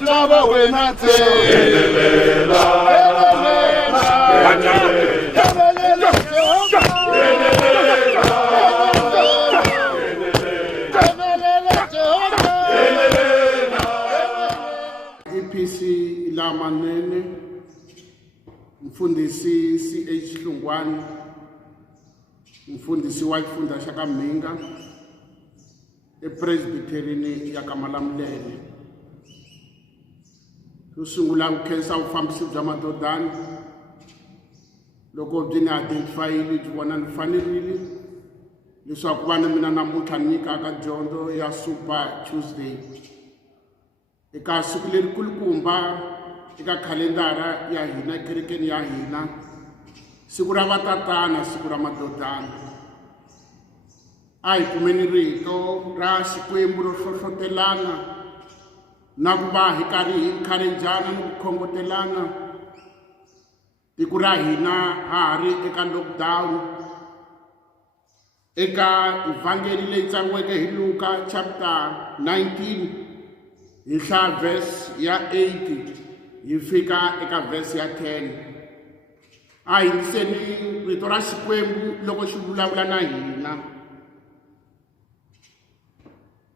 Lava wena EPC Lamanene, Mfundisi CH Hlungwani, Mfundisi wakufunda shaka Mhinga, Presbytery ya Malamulele. Kusungula ukhensa ufambisi bya Madodana. Loko byi ni identifyile byi vona ni fanerile leswaku vana mina namuntlha nyika ka dyondzo ya Super Tuesday. Eka siku leri kulukumba eka khalendara ya hina kerekeni ya hina, siku ra vatatana, siku ra Madodana. A hi kumeni rito ra Xikwembu ro hlohlotelana na ku va hi karhi hi encourage-ana ni ku khongotelana. Tiko ra hina ha ri eka lockdown. Eka evangeli leyi tsariweke hi Luka chapter 19 hi hlaya verse ya 8 hi fika eka verse ya 10. A hi yingiseni rito ra Xikwembu loko xi vulavula na hina.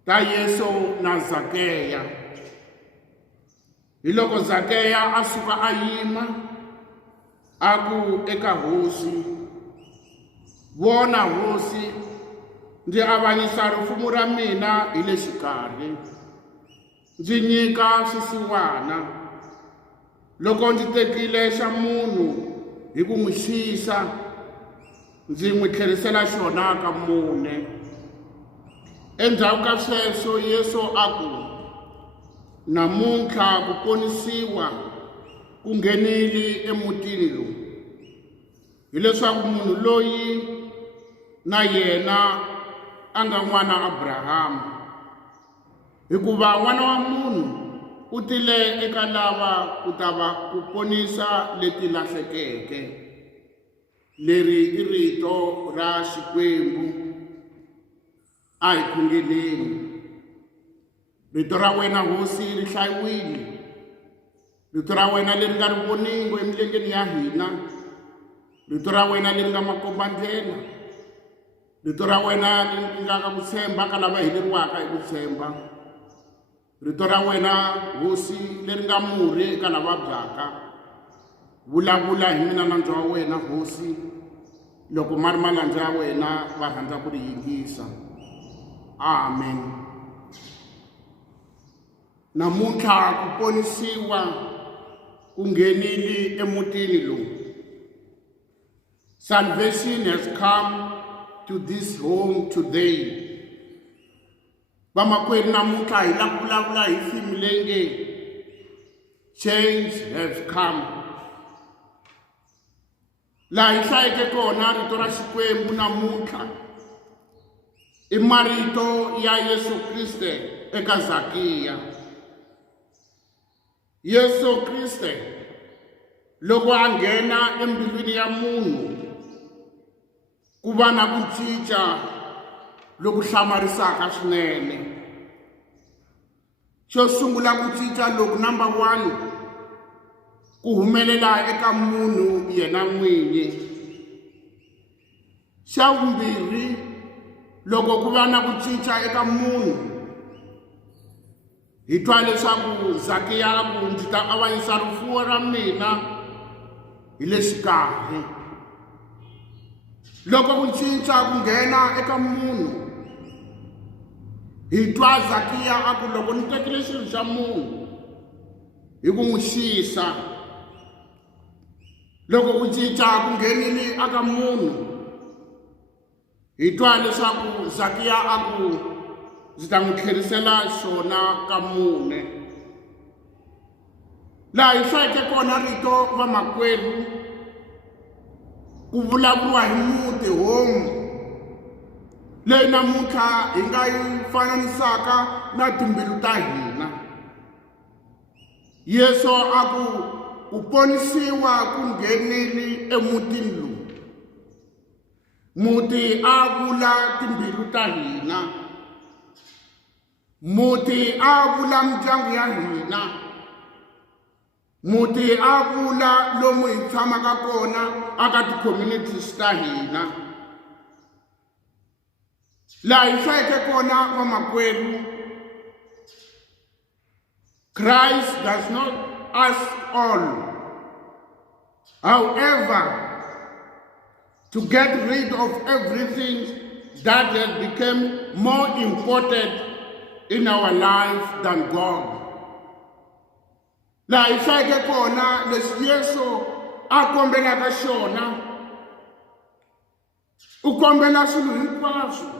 Ta Yesu na Zakeya. Hi loko Zakeya a suka a yima aku eka hosi, vona hosi, ndzi avanyisa rifumo ra mina hi le xikarhi, ndzi nyika swisiwana. Loko ndzi tekile xa munhu hi ku n'wi xisa, ndzi n'wi tlherisela xona ka mune. Endzhaku ka sweswo Yesu a ku, namuntlha ku ponisiwa ku nghenile emutini lowu, hileswaku munhu loyi na yena a nga n'wana Abrahamu. Hikuva n'wana wa munhu u tile eka lava ku ta va ku ponisa leti lahlekeke. Leri i rito ra Xikwembu. A hi khongeleni. Rito ra wena hosi ri hlayiwile. Rito ra wena leri nga ri voningo emilengeni ya hina. Rito ra wena leri nga makombandlela. Rito ra wena leri nga ka ku tshemba ka lava heleriwaka hi ku tshemba. Rito ra wena hosi leri nga murhi eka lava vabyaka. Vulavula hi mina nandzu wa wena hosi, loko ma ri malandza ya wena va rhandza ku ri yingisa. Amen. Namuntlha ku ponisiwa ku nghenile emutini lowu. Salvation has come to this home today. Vamakwerhu namuntlha hi la ku vulavula hi theme leyi nge change has come. Laha hi hlayeke kona rito ra Xikwembu namuntlha i marito ya Yesu Kriste eka Zakeya. Yesu Kriste loko a nghena embilwini ya munhu, ku va na ku cinca loku hlamarisaka swinene. Xo sungula ku cinca loku, number 1, ku humelela eka munhu yena n'winyi. Xa vumbirhi, loko ku va na ku cinca eka munhu, hi twa leswaku Zakeya a ku ndzi ta avanyisa rifuwo ra mina hi le xikarhi. Loko ku cinca ku nghena eka munhu, hi twa Zakeya a ku loko ni tekile xilo xa munhu hi ku n'wi xisa. Loko ku cinca ku nghenile eka munhu, hi twa leswaku Zakeya a ku ndzi ta n'wi tlherisela xona ka mune. Laha hi hlayeke kona rito vamakwerhu, ku vulavuriwa hi muti, home, leyi namuntlha hi nga yi fananisaka na timbilu ta hina. Yesu a ku ponisiwa ku nghenile emutini lowu. Muti a vula timbilu ta hina. Muti a vula mindyangu ya hina. muti a vula lomu hi tshamaka kona aka ti-communities ta hina laha hi hlayeke kona vamakwerhu. Christ does not ask all. However, to get rid of everything that has become more important in our life than God. La isake kona leswi Yesu a kombelaka xona. U kombela swilo hinkwaswo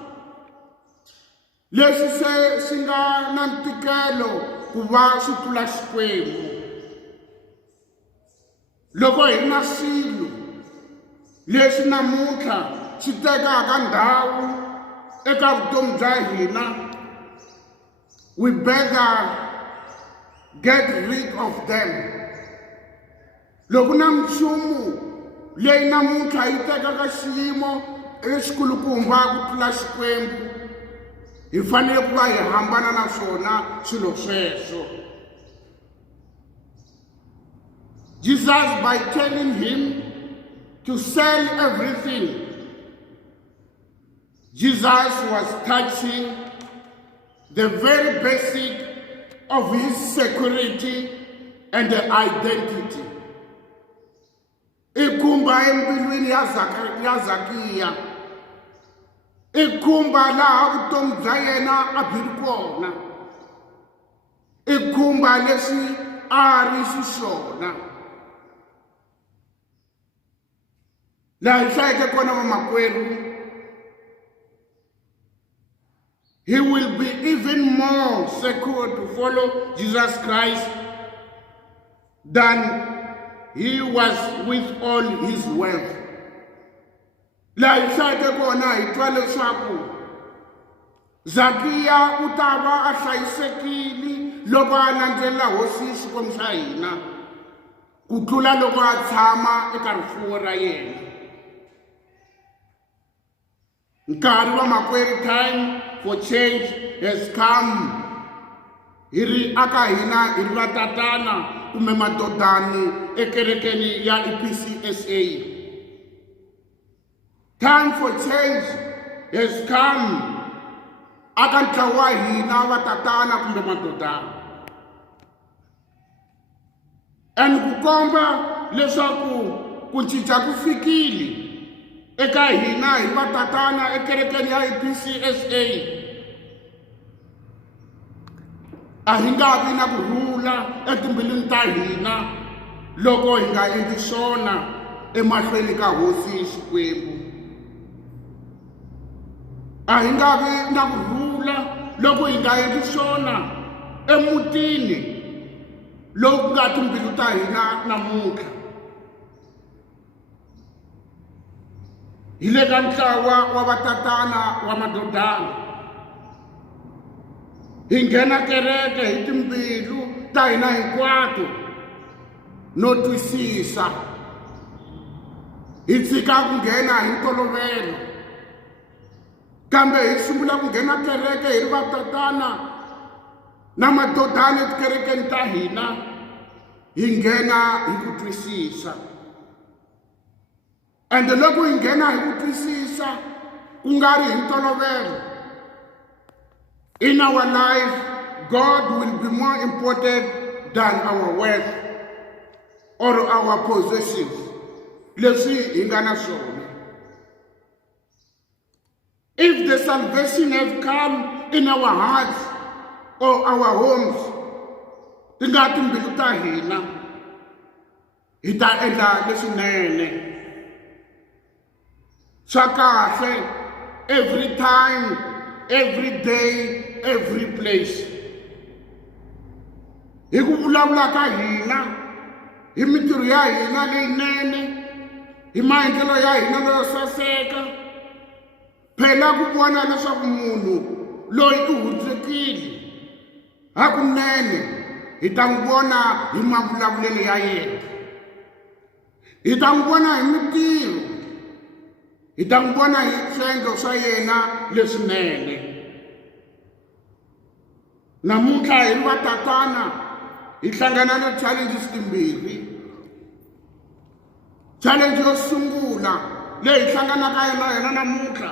leswi se swi nga na ntikelo ku va swi tlula Xikwembu. Loko hi na swilo leswi namuntlha swi tekaka ndhawu eka vutomi bya hina, we better get rid of them. Loko na minchumu leyi namuntlha yi tekaka xiyimo exikulukumba ku tlula Xikwembu, hi fanele ku va hi hambana na swona swilo sweswo. Jesus, by telling him to sell everything, Jesus was touching the very basic of his security and the identity. Ikumba embilwini ya Zakiya. Ikumba laha vutomi bya yena a byi ri kona. Ikumba leswi a ri xiswona. Laha hi hlayeke kona vamakwerhu, he will be even more secure to follow Jesus Christ than he was with all his wealth. Laha hi hlayeke kona hi twa leswaku Zakiya u ta va a hlayisekile loko a landzelela hosi xikwembu xa hina ku tlula loko a tshama eka rifuwo ra yena. Nkarhi wa makwerhu, time for change has come. Hi ri aka hina hi ri vatatana kumbe madodani ekerekeni ya EPCSA. Time for change has come aka ntlawa wa hina vatatana kumbe madodana. And ku komba leswaku ku cinca ku fikile eka hina hi vatatana ekerekeni ya EPCSA, a hi nga vi na kurhula etimbilwini ta hina loko hi nga endli swona emahlweni ka hosi Xikwembu. A hi nga vi na kurhula loko hi nga endli swona emutini loku nga timbilu ta hina namuntlha. Hi le ka ntlawa wa vatatana wa Madodana. Hi nghena kereke hi timbilu ta hina hinkwato no twisisa. Hi tshika ku nghena hi ntolovelo, kambe hi sungula ku nghena kereke hi ri vatatana na madodana etikerekeni ta hina, hi nghena hi ku twisisa. And loko hi nghena hi ku twisisa ku nga ri hi ntolovelo, in our life God will be more important than our wealth or our possessions leswi hi nga na swona. If the salvation have come in our hearts or our homes, ti nga timbilu ta hina, hi ta endla leswinene. Swa kahle every time, every day, every place. Hi ku vulavula ka hina, hi mitirho ya hina leyinene, hi maendlelo ya hina leyo saseka, phela ku vona leswaku munhu loyi u hundzekile hakunene, hi ta n'wi vona hi mavulavulelo ya yena, hi ta n'wi vona hi mitirho, hi ta n'wi vona hi swiendlo swa yena leswinene. Namuntlha hi ri vatatana hi hlangana na challenges timbirhi. Challenge yo sungula leyi hi hlanganaka na yona namuntlha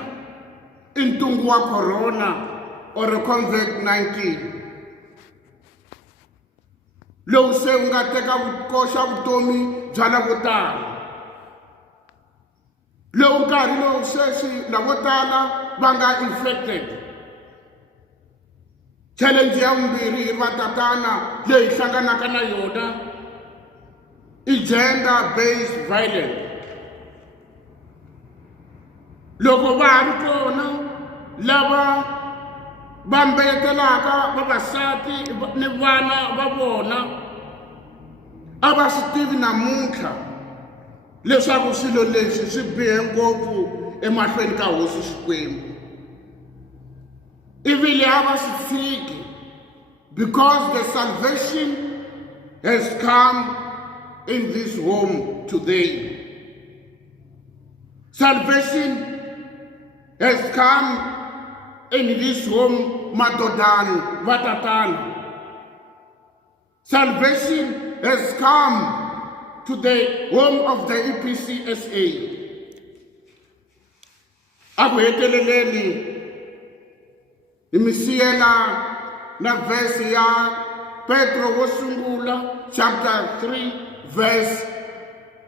i ntungu wa corona or COVID-19 lowu se wu nga teka koxa vutomi bya lavo tala, lowu nkarhi lowu sweswi lavo tala va nga infected. Challenge ya vumbirhi hi vatatana leyi hi hlanganaka na yona i gender-based violence. Loko va ha ri kona lava va mbeletelaka vavasati ni vana va vona a va swi tivi namuntlha leswaku swilo leswi swi bihe ngopfu emahlweni ka Hosi Xikwembu. Ivile a va swi tshiki because the salvation has come in this home today. Salvation has come in this home, Madodana, Vatatana. Salvation has come to the home of the EPCSA. Aku heteleleni imisiyela na verse ya Petro wo sungula chapter 3 verse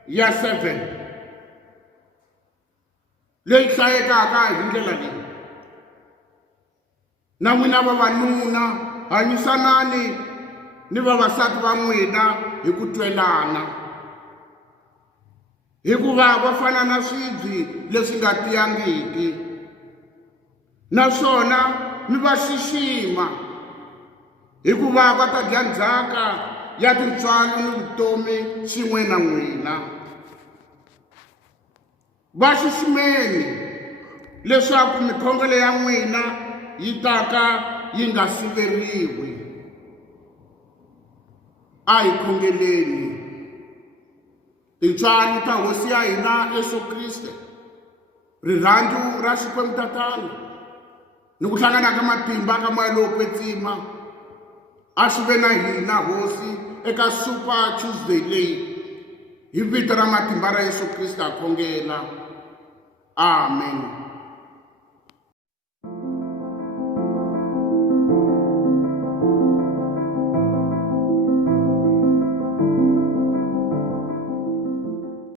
ya 7. Leyi hlayekaka hi ndlela leyi. Na n'wina vavanuna hanyisanani ni vavasati va n'wina hi ku twelana, hikuva va fana na swibyi leswi nga tiyangiki, naswona mi va xixima hikuva va ta dya ndzhaka ya tintswalo ni vutomi xin'we na n'wina. Va xiximeni leswaku mikhongelo ya n'wina yi taka yi nga siveriwi. A hi khongeleni tintswalo ta Hosi ya hina Yesu Kriste, rirhandzu ra Xikwembu Tatana ni ku hlangana ka matimba ka moya lowo kwetsima a swi ve na hina Hosi eka Super Tuesday leyi. Hi vito ra matimba ra Yesu Kriste ha khongela. Amen.